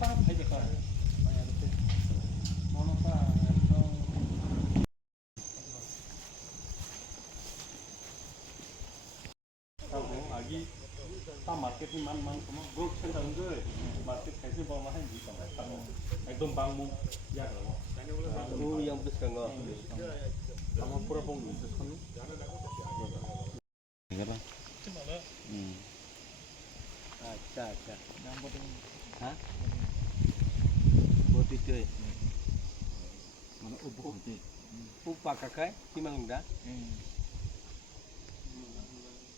তার খাইতে পারে মনটা একদম আগে তা মার্কেটে মান কোনো গ্রোথ সেন্টার হয়ে মার্কেট খাইছে বড় মাথায় দিই পাবে একদম বাংমু ইয়াগাও ও yang besar sama pura bong ni sesuatu Gitu. Acha. Hah? Buat itu. Mana ubuk nanti. Upa kakai, gimana dah?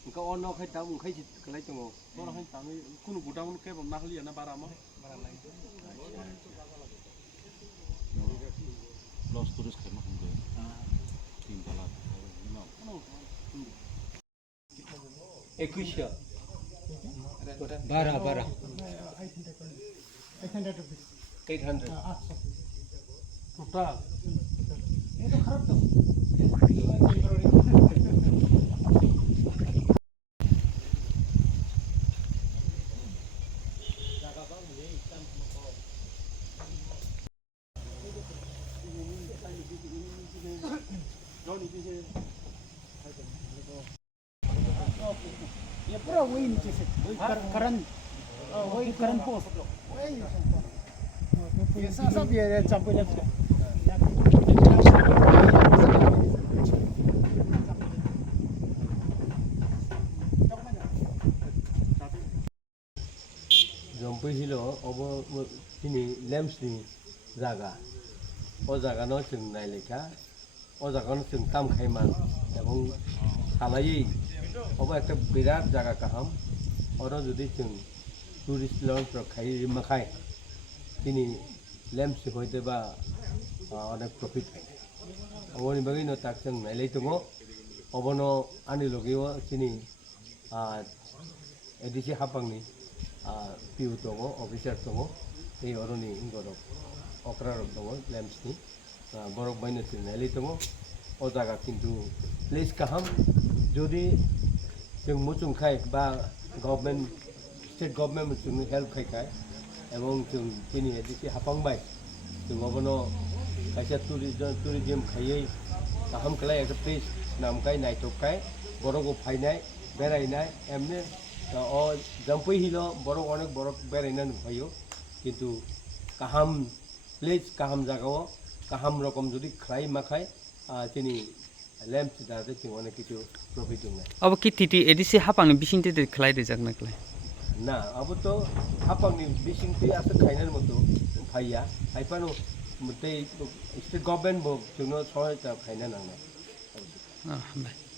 Engkau ono kai tahu, kai sih kelai tunggu. Orang kai tahu, kuno budang kuno kai bom nakli ana barama. Los turis kai makan gue. Timbalat. Equisha. Bara. 800 rupees. 800. Total. Itu kharap tuh. ये पूरा वही नीचे से वही current post ये सब ये चंपुइल Jampuihil ini lamps ni jaga, jaga no sing Naikha, jaga no sing tam khaiman, এবং সালাই একটা বিরাট জায়গা কাহাম ওরা যদি টুরিস্ট লঞ্চ খাই মাখায় তিনি ল্যাম্পস হইতে বা অনেক প্রফিট পায় অবনি বাকি ন তাক जों নাইলাই দङ অবনো আনি লগেও তিনি এডিসি হাপাংনি পিউ দङ অফিসার দङ এই অরনি গরব অক্রারব দङ ল্যাম্পসনি বরক বাইনো তিনি নাইলাই দङ ও জায়গা কিন্তু প্লেস কাহাম যদি जों मुचुंखाय बा गभर्नमेंट स्टेट गभर्नमेंट मुचुंनो हेल्प खायखाय এবং जों दिनै एडिसि हापांबाय जों अबनो खायसे टुरिजम खायै गाहाम खालाय एक प्लेस नामखाय नायथखाय बरगो फायनाय बेरायनाय एमने जाम्पुइहिल बरग अनेक बरग बेरायना नुफायो किन्तु गाहाम प्लेस गाहाम जागाव गाहाम रकम जुदि खाय माखाय दिनै lamps dah tu orang kita profit juga. Apa kita edisi hapang ni bising tu kelai tu jak nak kelai. Nah, apa tu hapang ni bising tu asal kainan mutu, kaya. Apa nu mutu state government bo, cuma soal tu kainan angna. Ah, baik.